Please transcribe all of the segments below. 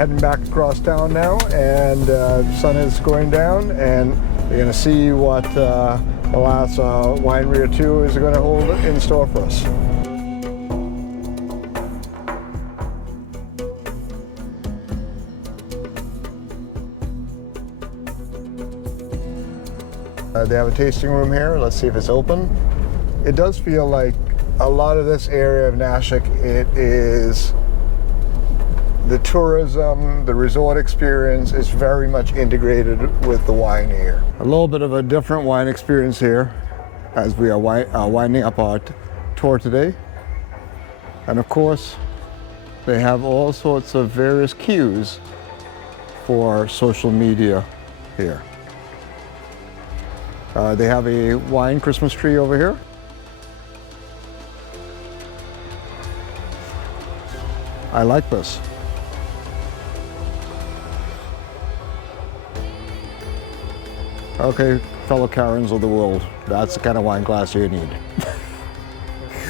heading back across town now, and the sun is going down, and we're going to see what the last winery or two is going to hold in store for us. They have a tasting room here. Let's see if it's open. It does feel like a lot of this area of Nashik, it is the tourism, the resort experience is very much integrated with the wine here. A little bit of a different wine experience here as we are winding up our tour today. And of course, they have all sorts of various cues for social media here. They have a wine Christmas tree over here. I like this. Okay, fellow Karens of the world, that's the kind of wine glass you need.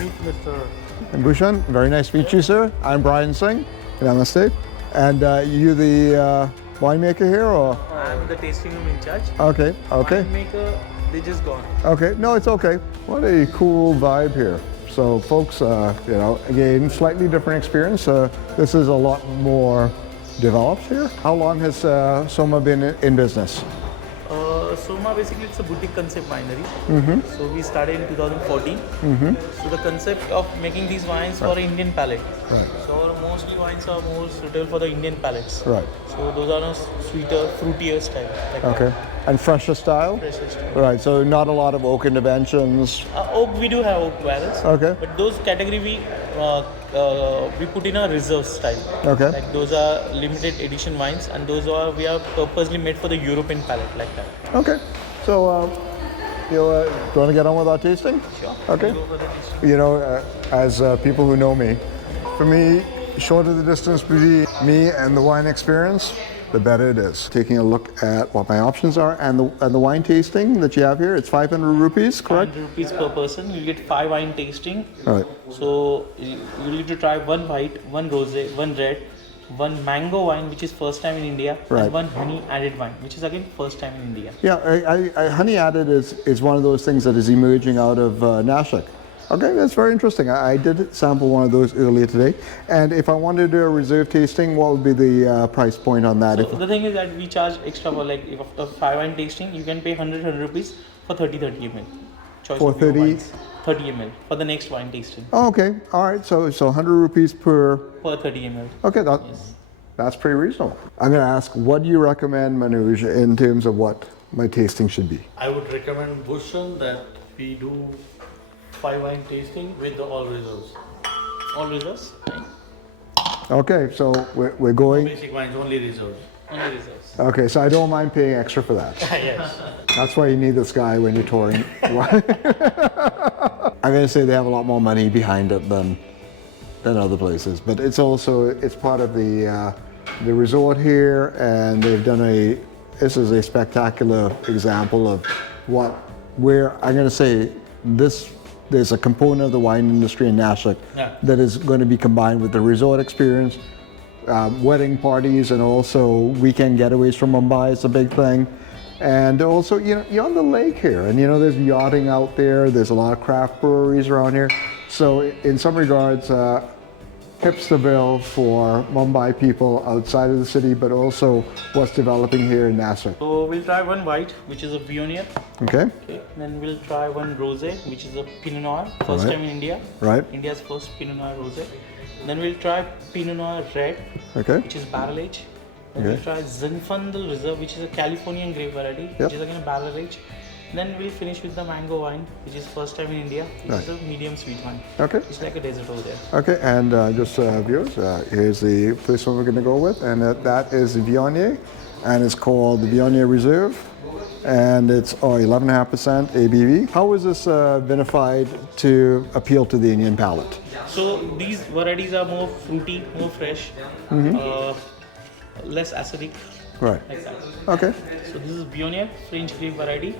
Meet Mr. And Bhushan, very nice to meet you, sir. I'm Brian Singh. Namaste. And you the winemaker here, or? I'm the tasting room in charge. Okay, okay. Winemaker, they just gone. Okay, no, it's okay. What a cool vibe here. So folks, you know, again, slightly different experience. This is a lot more developed here. How long has SOMA been in business? SOMA basically it's a boutique concept winery. Mm-hmm. So we started in 2014. Mm-hmm. So the concept of making these wines for Indian palate. Right. So mostly wines are more suitable for the Indian palates. Right. So those are no sweeter, fruitier style. Like Okay. That. And fresher style? Fresher style. Right, so not a lot of oak interventions. Oak, we do have oak barrels. Okay. But those category we put in a reserve style. Okay. Like those are limited edition wines, and those are we are purposely made for the European palate, like that. Okay. So, do you want to get on with our tasting? Sure. Okay. We'll go for the tasting. You know, as people who know me, for me, shorter the distance between me and the wine experience, the better it is. Taking a look at what my options are and the wine tasting that you have here, it's 500 rupees, correct? 100 rupees per person. You get 5 wine tasting. All right. So you need to try one white, one rosé, one red, one mango wine, which is first time in India, Right. and one honey added wine, which is again first time in India. Yeah, honey added is one of those things that is emerging out of Nashik. Okay, that's very interesting. I did sample one of those earlier today. And if I wanted to do a reserve tasting, what would be the price point on that? So the thing is that we charge extra for, like, if after 5 wine tasting, you can pay 100 rupees for 30 ml. Choice For of your 30? wines. 30 ml for the next wine tasting. Oh, okay, all right, so 100 rupees per... Per 30 ml. Okay, Yes. that's pretty reasonable. I'm gonna ask, what do you recommend, Manoj, in terms of what my tasting should be? I would recommend Bhushan that we do 5 wine tasting with the all reserves. All reserves? Okay, so we're going... Basic wines, only reserves. Only reserves. Okay, so I don't mind paying extra for that. Yes. That's why you need this guy when you're touring. I'm gonna say they have a lot more money behind it than other places, but it's part of the resort here, and they've done this is a spectacular example of where I'm gonna say there's a component of the wine industry in Nashik that is going to be combined with the resort experience, wedding parties, and also weekend getaways from Mumbai is a big thing. And also, you know, you're on the lake here, and you know, there's yachting out there, there's a lot of craft breweries around here. So in some regards, hipsterville for Mumbai people outside of the city, but also what's developing here in Nashik. So we'll try one white, which is a Viognier. Okay. Okay. Then we'll try one rosé, which is a Pinot Noir, first Right. time in India. Right. India's first Pinot Noir rosé. Then we'll try Pinot Noir red, Okay. which is barrel age. Then Okay. we'll try Zinfandel Reserve, which is a Californian grape variety, Yep. which is again a barrel age. Then we'll finish with the mango wine, which is first time in India, which is a medium sweet wine. Okay. It's like a desert over there. Okay, and just viewers, here's the first one we're going to go with, and that is the Viognier, and it's called the Viognier Reserve, and it's 11.5% ABV. How is this vinified to appeal to the Indian palate? So these varieties are more fruity, more fresh, less acidic, Right. like that. Okay. So this is Viognier, French grape variety.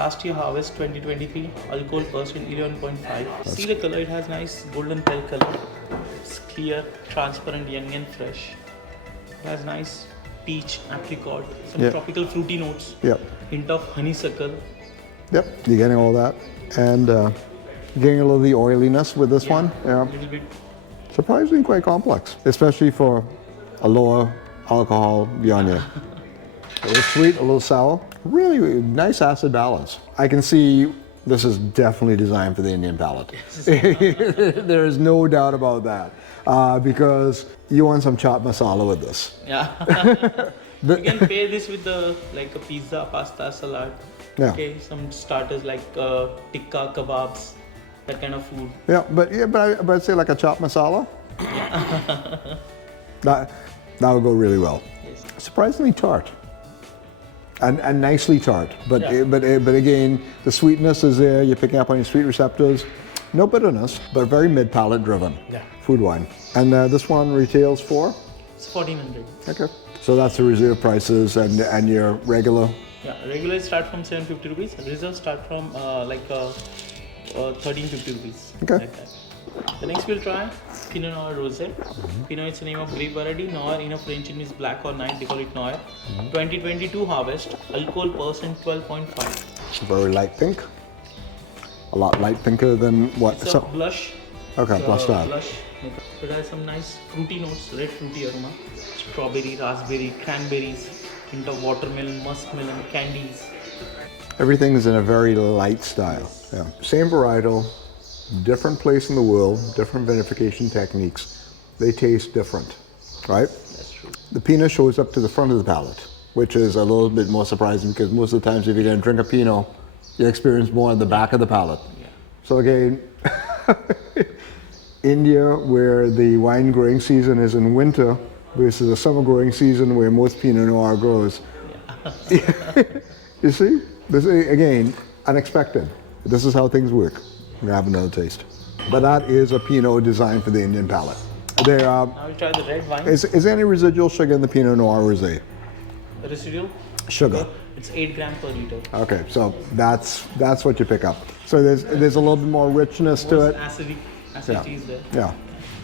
Last year harvest 2023, alcohol percent 11.5. See the color, it has nice golden pale color. It's clear, transparent, young and fresh. It has nice peach, apricot, some Yeah. tropical fruity notes, Yep. hint of honeysuckle. Yep. You're getting all that. And getting a little of the oiliness with this one. Yeah. A little bit. Surprisingly quite complex, especially for a lower alcohol Viognier. A little sweet, a little sour. Really nice acid balance. I can see this is definitely designed for the Indian palate. There is no doubt about that. Because you want some chaat masala with this. Yeah. You can pair this with like a pizza, pasta, salad. Yeah. Okay, some starters like tikka, kebabs, that kind of food. But I'd say like a chaat masala. that would go really well. Yes. Surprisingly tart. And nicely tart, but Yeah. but again, the sweetness is there. You're picking up on your sweet receptors. No bitterness, but very mid palate driven. Yeah. Food wine. And this one retails for? It's 1400. Okay. So that's the reserve prices and your regular. Yeah, regular start from 750 rupees. Reserve start from 1350 rupees. Okay. Like that. The next we'll try Pinot Noir Rosé. Pinot is the name of grape variety. Noir in a French means black or night. They call it Noir. 2022 harvest. Alcohol percent 12.5. Very light pink. A lot light pinker than what? It's a blush. Okay, It's a blush style. Blush. It has some nice fruity notes, red fruity aroma. Strawberry, raspberry, cranberries, hint of watermelon, muskmelon, candies. Everything is in a very light style. Yeah. Same varietal, different place in the world, different vinification techniques. They taste different, right? That's true. The Pinot shows up to the front of the palate, which is a little bit more surprising because most of the times if you're going to drink a Pinot, you experience more at the back of the palate. Yeah. So again, India, where the wine growing season is in winter versus a summer growing season where most Pinot Noir grows. Yeah. You see? This is, again, unexpected. This is how things work. We have another taste. But that is a Pinot designed for the Indian palate. There, Now we'll try the red wine. is there any residual sugar in the Pinot Noir Rosé? The residual. Sugar. It's 8 grams per liter. Okay, so that's what you pick up. So there's a little bit more richness to it. Acidity is there. Yeah.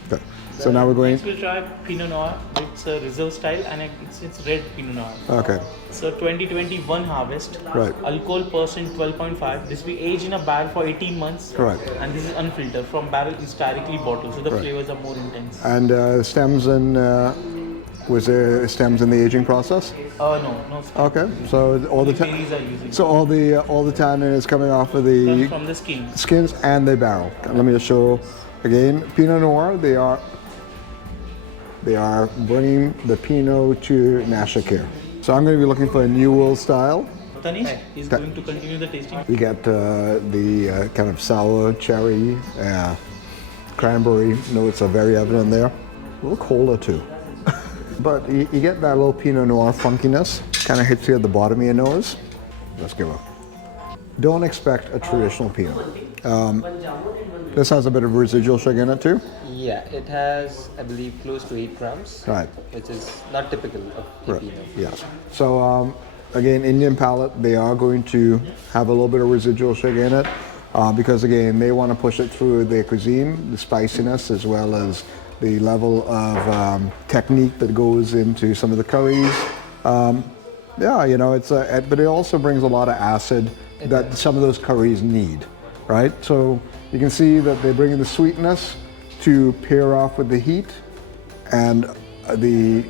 Good. So now we're going. Next we'll try Pinot Noir. It's a reserve style and it's red Pinot Noir. Okay. So 2021 harvest. Right. Alcohol percent 12.5. This we age in a barrel for 18 months. Correct. And this is unfiltered. From barrel is directly bottled, so the Right. flavors are more intense. And stems and was there stems in the aging process? No. Okay. So all the Berries are using. so all the tannin is coming off of the From the skin. skins and the barrel. Let me just show again. Pinot Noir. They are bringing the Pinot to Nashik here. So I'm going to be looking for a New World style. Tanish is going to continue the tasting. You get the kind of sour cherry, cranberry notes are very evident there. A little colder too. But you get that little Pinot Noir funkiness, kind of hits you at the bottom of your nose. Let's give it. Don't expect a traditional Pinot. This has a bit of residual sugar in it too. Yeah, it has, I believe, close to 8 grams, Right. which is not typical of a Right. Pinot. Yes. So again, Indian palate, they are going to have a little bit of residual sugar in it because again, they want to push it through their cuisine, the spiciness as well as the level of technique that goes into some of the curries. But it also brings a lot of acid that some of those curries need, right? So you can see that they bring in the sweetness to pair off with the heat, and it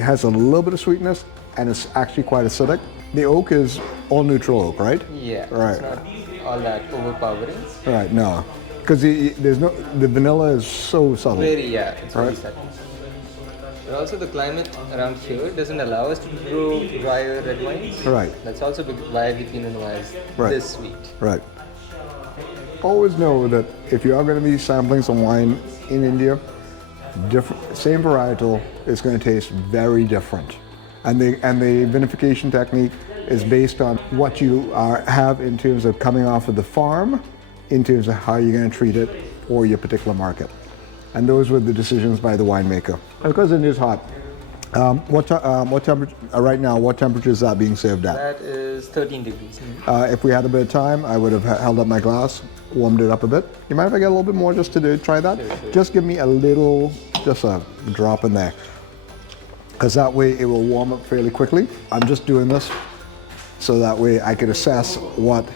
has a little bit of sweetness, and it's actually quite acidic. The oak is all neutral oak, right? Yeah, Right. it's not all that overpowering. Right. No, because the vanilla is so subtle. It's very Right. subtle. But also the climate around here doesn't allow us to grow drier red wines. Right. That's also why the Pinot Noir is Right. this sweet. Right. Always know that if you are going to be sampling some wine in India, same varietal is going to taste very different, and the vinification technique is based on what you have in terms of coming off of the farm, in terms of how you're going to treat it for your particular market, and those were the decisions by the winemaker. Because it is hot. What temperature right now? What temperature is that being served at? That is 13 degrees. If we had a bit of time, I would have held up my glass, warmed it up a bit. You mind if I get a little bit more just to try that? Sure. Just give me a little just a drop in there. Because that way it will warm up fairly quickly. I'm just doing this so that way I could assess what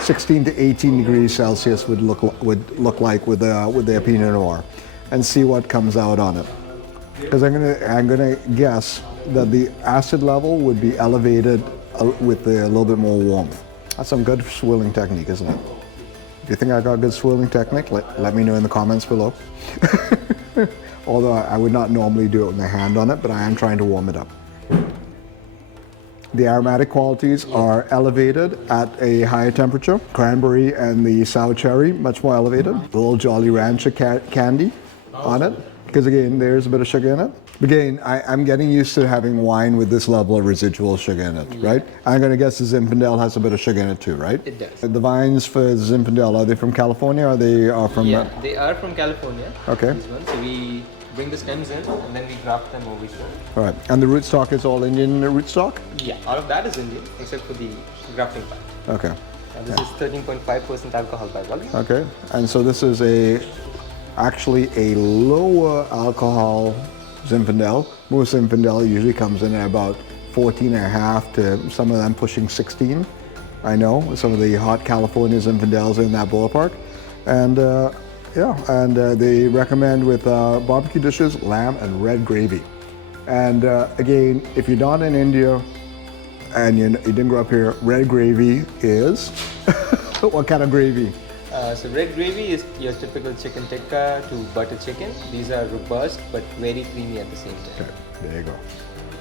16 to 18 degrees Celsius would look like with their Pinot Noir, and see what comes out on it. Because I'm gonna guess that the acid level would be elevated with a little bit more warmth. That's some good swirling technique, isn't it? If you think I got good swirling technique, let me know in the comments below. Although I would not normally do it with my hand on it, but I am trying to warm it up. The aromatic qualities are elevated at a higher temperature. Cranberry and the sour cherry, much more elevated. A little Jolly Rancher candy on it, because again, there's a bit of sugar in it. Again, I'm getting used to having wine with this level of residual sugar in it, right? I'm going to guess the Zinfandel has a bit of sugar in it too, right? It does. The vines for Zinfandel, are they from California or they are from... Yeah, they are from California. Okay. These ones. So we bring the stems in and then we graft them over here. All right, and the rootstock is all Indian rootstock? Yeah, all of that is Indian except for the grafting part. Okay. And this is 13.5% alcohol by volume. Okay, and so this is actually a lower alcohol Zinfandel. Most Zinfandel usually comes in at about 14.5 to some of them pushing 16. I know some of the hot California Zinfandels are in that ballpark, and they recommend with barbecue dishes, lamb and red gravy. And again, if you're not in India and you didn't grow up here, red gravy is what kind of gravy? So red gravy is your typical chicken tikka to butter chicken. These are robust but very creamy at the same time. Okay, there you go.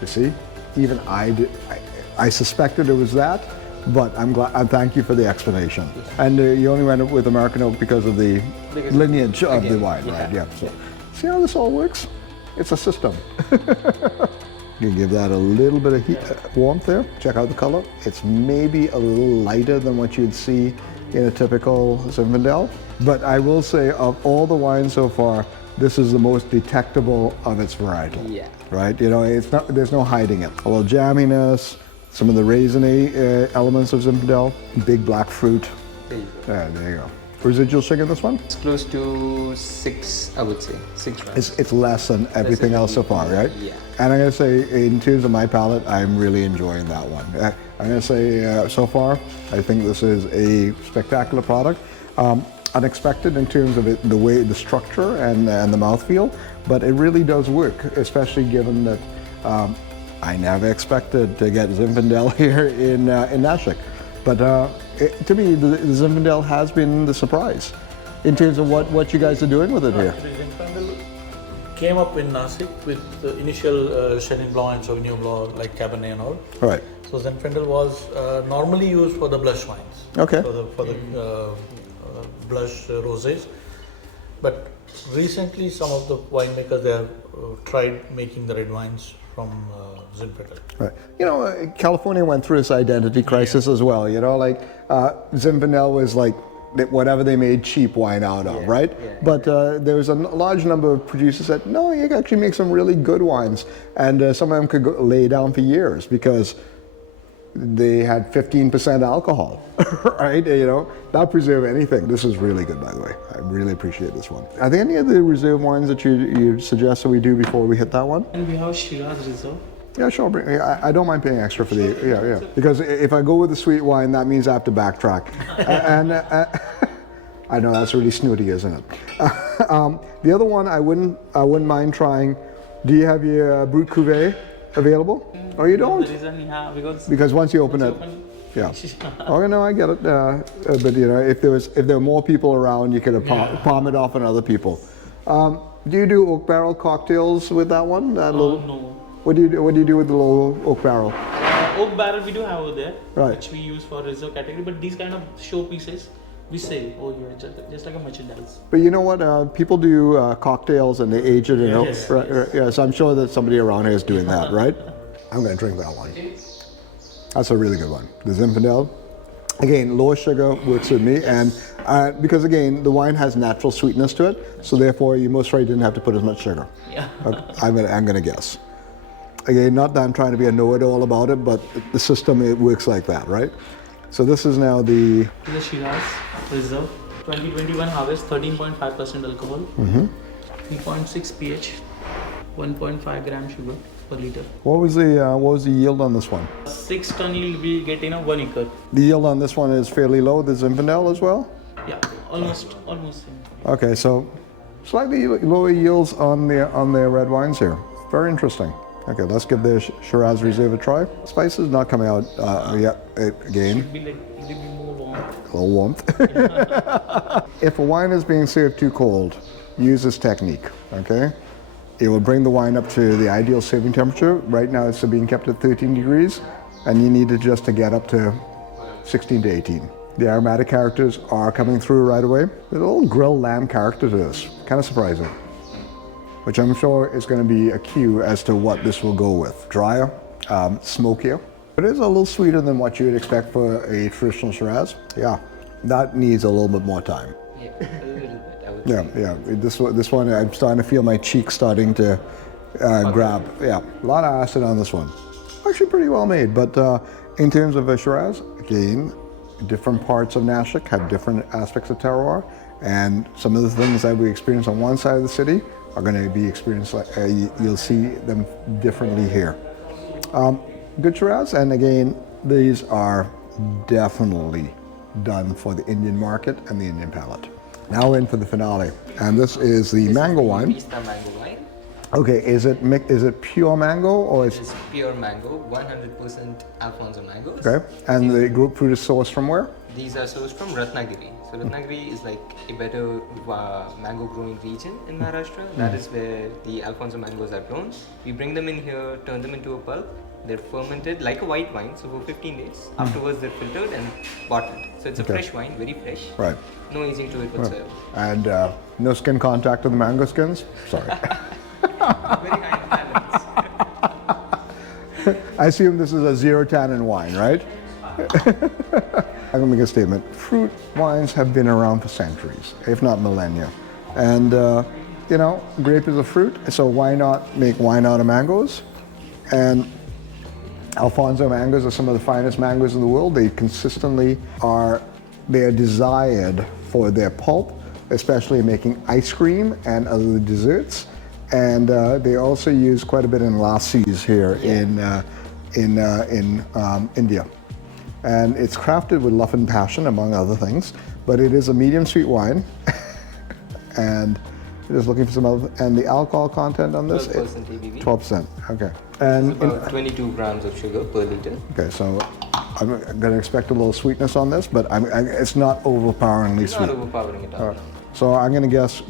You see, even I suspected it was that, but I'm glad. I thank you for the explanation. And you only went with American oak because of the lineage of the wine, right? Yeah. So, see how this all works? It's a system. You can give that a little bit of heat, warmth there. Check out the color. It's maybe a little lighter than what you'd see in a typical Zinfandel. But I will say, of all the wines so far, this is the most detectable of its varietal. Yeah. Right? You know, it's not. There's no hiding it. A little jamminess, some of the raisin elements of Zinfandel, big black fruit. There you go. There you go. Residual sugar in this one? It's close to 6, I would say. 6 grams. It's less than everything else so far, right? Yeah. And I'm going to say, in terms of my palate, I'm really enjoying that one. I'm going to say, so far, I think this is a spectacular product. Unexpected in terms of the way, the structure and the mouthfeel, but it really does work, especially given that I never expected to get Zinfandel here in Nashik. But to me, the Zinfandel has been the surprise in terms of what you guys are doing with it here. Zinfandel came up in Nashik with the initial Chenin Blanc and Sauvignon Blanc, like Cabernet and all. All right. So Zinfandel was normally used for the blush wines. Okay. For the blush rosés. But recently some of the winemakers, they have tried making the red wines from Zinfandel. Right. You know, California went through this identity crisis as well. You know, like Zinfandel was like whatever they made cheap wine out of, right? Yeah, but there was a large number of producers that, no, you can actually make some really good wines. And some of them could lay down for years because they had 15% alcohol, right? You know, not preserve anything. This is really good, by the way. I really appreciate this one. Are there any other reserve wines that you suggest that we do before we hit that one? And we have Shiraz Reserve. Yeah, sure. I don't mind paying extra for the, yeah. Because if I go with the sweet wine, that means I have to backtrack. And I know that's really snooty, isn't it? The other one I wouldn't mind trying. Do you have your Brut Cuvée available? Or you don't? The reason, yeah, Because once you open it, yeah. Oh no, I get it. But you know, if there were more people around, you could have palm it off on other people. Do you do oak barrel cocktails with that one? No. What do you do with the little oak barrel? Oak barrel we do have over there, Right. which we use for reserve category. But these kind of show pieces, we sell. Oh yeah, just like a merchandise. But you know what? People do cocktails and they age it in oak. Yes, Right. Yeah, so I'm sure that somebody around here is doing that, right? I'm going to drink that one. That's a really good one. The Zinfandel. Again, lower sugar works with me, and because again, the wine has natural sweetness to it, so therefore you most likely didn't have to put as much sugar. Yeah. I'm gonna guess. Again, not that I'm trying to be a know-it-all about it, but the system, it works like that, right? So this is now the Shiraz Reserve 2021 harvest, 13.5% alcohol. 3.6 pH, 1.5 gram sugar per liter. What was the yield on this one? 6 ton yield we get in a 1 acre. The yield on this one is fairly low. The Zinfandel as well. Yeah, almost same. Okay, so slightly lower yields on their red wines here. Very interesting. Okay, let's give the Shiraz Reserve a try. Spices not coming out yet. Again, Should be like a little bit more warm. a little warmth. If a wine is being served too cold, use this technique. Okay, it will bring the wine up to the ideal serving temperature. Right now, it's being kept at 13 degrees, and you need it just to get up to 16 to 18. The aromatic characters are coming through right away. There's a little grilled lamb character to this, kind of surprising, which I'm sure is going to be a cue as to what this will go with. Drier, smokier. It is a little sweeter than what you would expect for a traditional Shiraz. Yeah, that needs a little bit more time. Yeah, a little bit, I would Yeah, say. yeah. This one, I'm starting to feel my cheeks starting to grab. Yeah, a lot of acid on this one. Actually pretty well made, but in terms of a Shiraz, again, different parts of Nashik have different aspects of terroir, and some of the things that we experience on one side of the city are going to be experienced, you'll see them differently here. Good Shiraz, and again, these are definitely done for the Indian market and the Indian palate. Now we're in for the finale, and this is the mango wine. Pista mango wine. Okay, is it pure mango or is It's pure mango, 100% Alfonso mangoes. okay? And the grapefruit is sourced from where? These are sourced from Ratnagiri. So Ratnagiri is like a better mango growing region in Maharashtra. That is where the Alfonso mangoes are grown. We bring them in here, turn them into a pulp. They're fermented like a white wine, so for 15 days. Afterwards, they're filtered and bottled. So it's a Okay. fresh wine, very fresh. Right. No aging to it whatsoever. And no skin contact with the mango skins? Sorry. Very high in balance. I assume this is a zero tannin wine, right? I'm gonna make a statement. Fruit wines have been around for centuries, if not millennia. And you know, grape is a fruit, so why not make wine out of mangoes? And Alfonso mangoes are some of the finest mangoes in the world. They consistently are, they are desired for their pulp, especially in making ice cream and other desserts. And they also use quite a bit in lassis here in India. And it's crafted with love and passion, among other things. But it is a medium sweet wine. And just looking for some other, and the alcohol content on this? 12% ABV. 12%, okay. And About 22 grams of sugar per liter. okay, so I'm going to expect a little sweetness on this, but it's not overpoweringly It's sweet. not overpowering at all. So I'm going to guess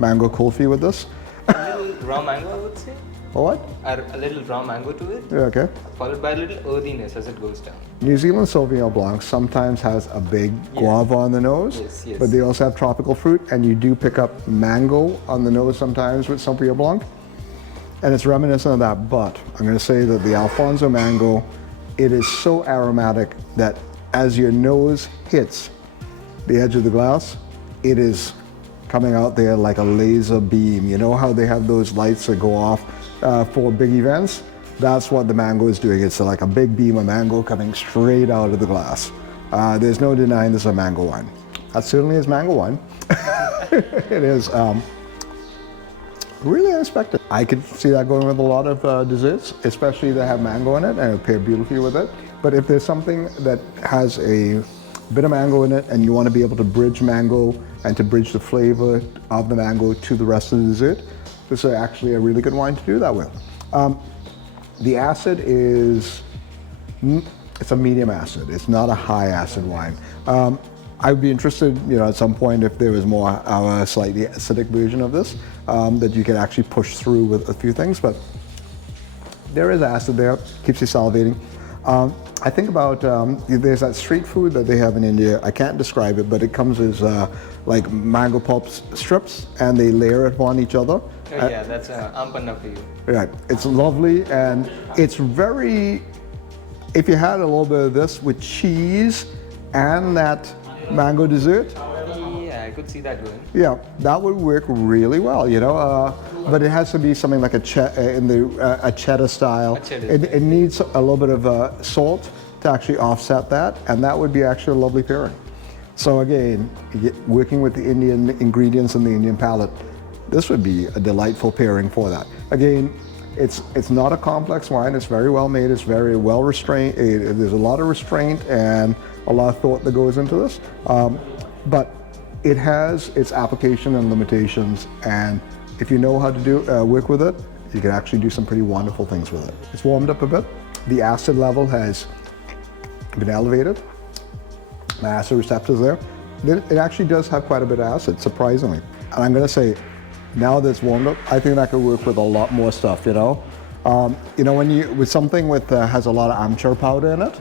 mango kulfi with this. A little raw mango, I would say. Or what? Or a little raw mango to it, Yeah, okay. followed by a little earthiness as it goes down. New Zealand Sauvignon Blanc sometimes has a big guava on the nose, Yes, yes. but they also have tropical fruit, and you do pick up mango on the nose sometimes with Sauvignon Blanc, and it's reminiscent of that. But I'm going to say that the Alfonso mango, it is so aromatic that as your nose hits the edge of the glass, it is coming out there like a laser beam. You know how they have those lights that go off for big events? That's what the mango is doing. It's like a big beam of mango coming straight out of the glass. There's no denying this is a mango wine. That certainly is mango wine. It is really unexpected. I could see that going with a lot of desserts, especially that have mango in it, and it would pair beautifully with it. But if there's something that has a bit of mango in it and you want to be able to bridge mango and to bridge the flavor of the mango to the rest of the dessert, this is actually a really good wine to do that with. The acid is, it's a medium acid. It's not a high acid wine. I would be interested, you know, at some point if there was more a slightly acidic version of this that you could actually push through with a few things, but there is acid there, keeps you salivating. I think about, there's that street food that they have in India. I can't describe it, but it comes as like mango pulp strips, and they layer it upon each other. Oh yeah, that's ampanna for you. Right, it's lovely, and it's very, if you had a little bit of this with cheese and that mango dessert, Yeah, I could see that going. yeah, that would work really well, you know. But it has to be something like a cheddar style. A cheddar It needs a little bit of salt to actually offset that, and that would be actually a lovely pairing. So again, working with the Indian ingredients and the Indian palate, this would be a delightful pairing for that. Again, it's not a complex wine. It's very well made. It's very well restrained. There's a lot of restraint and a lot of thought that goes into this. But it has its application and limitations. And if you know how to work with it, you can actually do some pretty wonderful things with it. It's warmed up a bit. The acid level has been elevated. My acid receptors there. It actually does have quite a bit of acid, surprisingly. And I'm going to say, now that it's warmed up, I think that could work with a lot more stuff, you know? When with something with has a lot of amchur powder in it,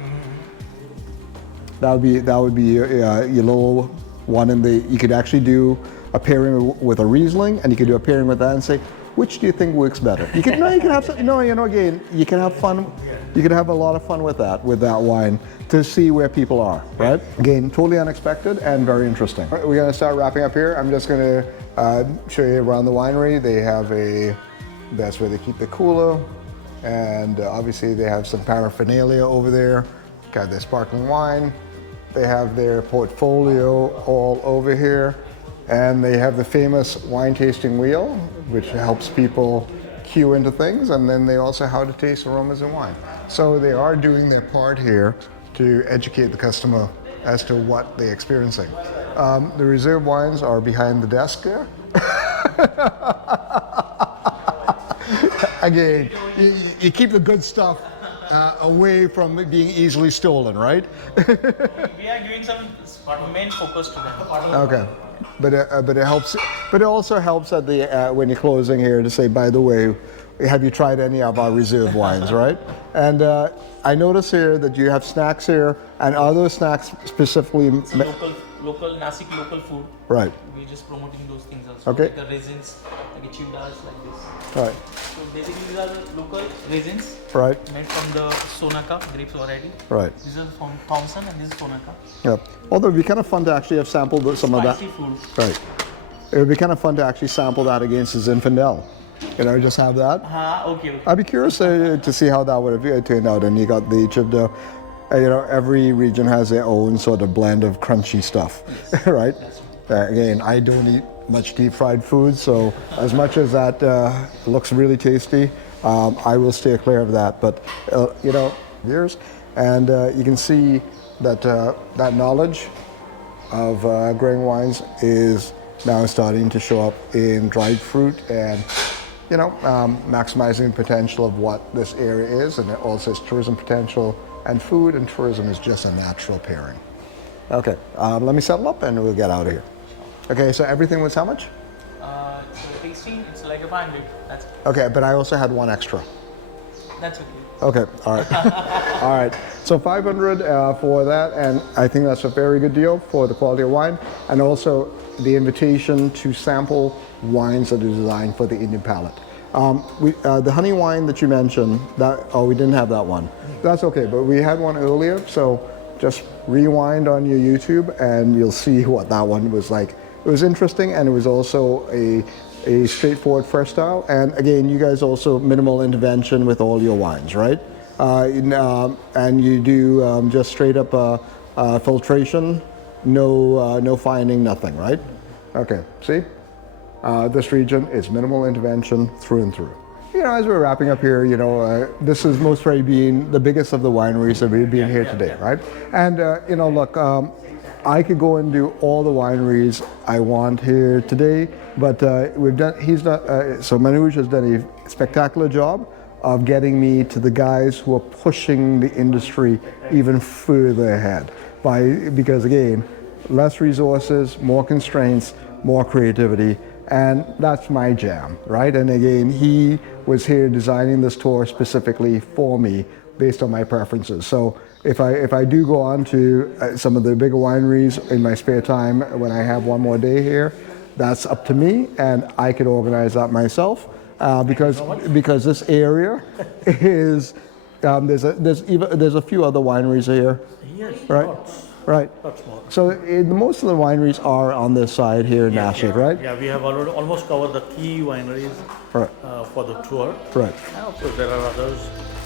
that would be your little one you could actually do a pairing with a Riesling, and you could do a pairing with that and say, which do you think works better? You can have some, again, you can have fun. You can have a lot of fun with that wine to see where people are, right? Again, totally unexpected and very interesting. All right, we're gonna start wrapping up here. I'm just gonna show you around the winery. They have that's where they keep the cooler, and obviously they have some paraphernalia over there. Got their sparkling wine. They have their portfolio all over here, and they have the famous wine tasting wheel, which helps people cue into things, and then they also how to taste aromas in wine. So they are doing their part here to educate the customer as to what they're experiencing. The reserve wines are behind the desk there. Again, you keep the good stuff away from being easily stolen, right? We are giving some main focus to them. Okay. But it helps. But it also helps at the when you're closing here to say, by the way, have you tried any of our reserve wines, right? And I notice here that you have snacks here, and are those snacks specifically Local Nashik local food. Right. We're just promoting those things also. Okay. Like the resins, like chivdas, like this. Right. So basically these are the local resins. Right. Made from the Sonaka grapes variety. Right. This is from Thompson and this is Sonaka. Yeah. Although it'd be kind of fun to actually have sampled some of that. Spicy food. Right. It would be kind of fun to actually sample that against the Zinfandel. Just have that. Okay. I'd be curious to see how that would have turned out. And you got each of the, every region has their own sort of blend of crunchy stuff, yes. Right? Again, I don't eat much deep fried food, so as much as that looks really tasty, I will stay clear of that. But years, and you can see that that knowledge of growing wines is now starting to show up in dried fruit and maximizing the potential of what this area is, and it also has tourism potential, and food and tourism is just a natural pairing. Okay, let me settle up and we'll get out of here. Okay, so everything was how much? So tasting, it's like a 500. That's it. Okay, but I also had one extra. That's okay. Okay, all right. All right, so 500 for that, and I think that's a very good deal for the quality of wine, and also the invitation to sample wines that are designed for the Indian palate. The honey wine that you mentioned, we didn't have that one. That's okay, but we had one earlier, so just rewind on your YouTube and you'll see what that one was like. It was interesting, and it was also a straightforward fresh style. And again, you guys also minimal intervention with all your wines, right? And you do just straight up filtration, no fining, nothing, right? Okay, see? This region is minimal intervention through and through. As we're wrapping up here, this is most probably being the biggest of the wineries that we've been here today, right? And look, I could go and do all the wineries I want here today, but so Manoj has done a spectacular job of getting me to the guys who are pushing the industry even further ahead. Because again, less resources, more constraints, more creativity, and that's my jam, right? And again, he was here designing this tour specifically for me based on my preferences. So if I do go on to some of the bigger wineries in my spare time when I have one more day here, that's up to me, and I could organize that myself because this area is there's a few other wineries here, Yes, right? lots. Right. Lots more. So most of the wineries are on this side here in Nashik, right? Yeah, we have already almost covered the key wineries Right. for the tour. Right. And of course, there are others,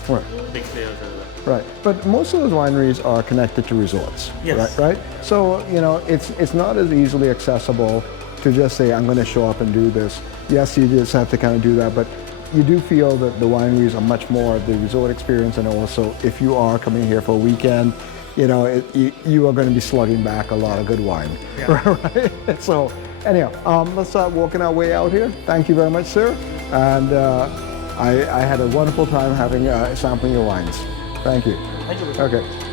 Right. big players as well. Right. But most of those wineries are connected to resorts. Yes. Right. So it's not as easily accessible to just say I'm going to show up and do this. yes, you just have to kind of do that, but you do feel that the wineries are much more of the resort experience, and also if you are coming here for a weekend, you know, you are going to be slugging back a lot of good wine, right? So anyhow, let's start walking our way out here. Thank you very much, sir, and I had a wonderful time having sampling your wines. Thank you. Thank you. Okay.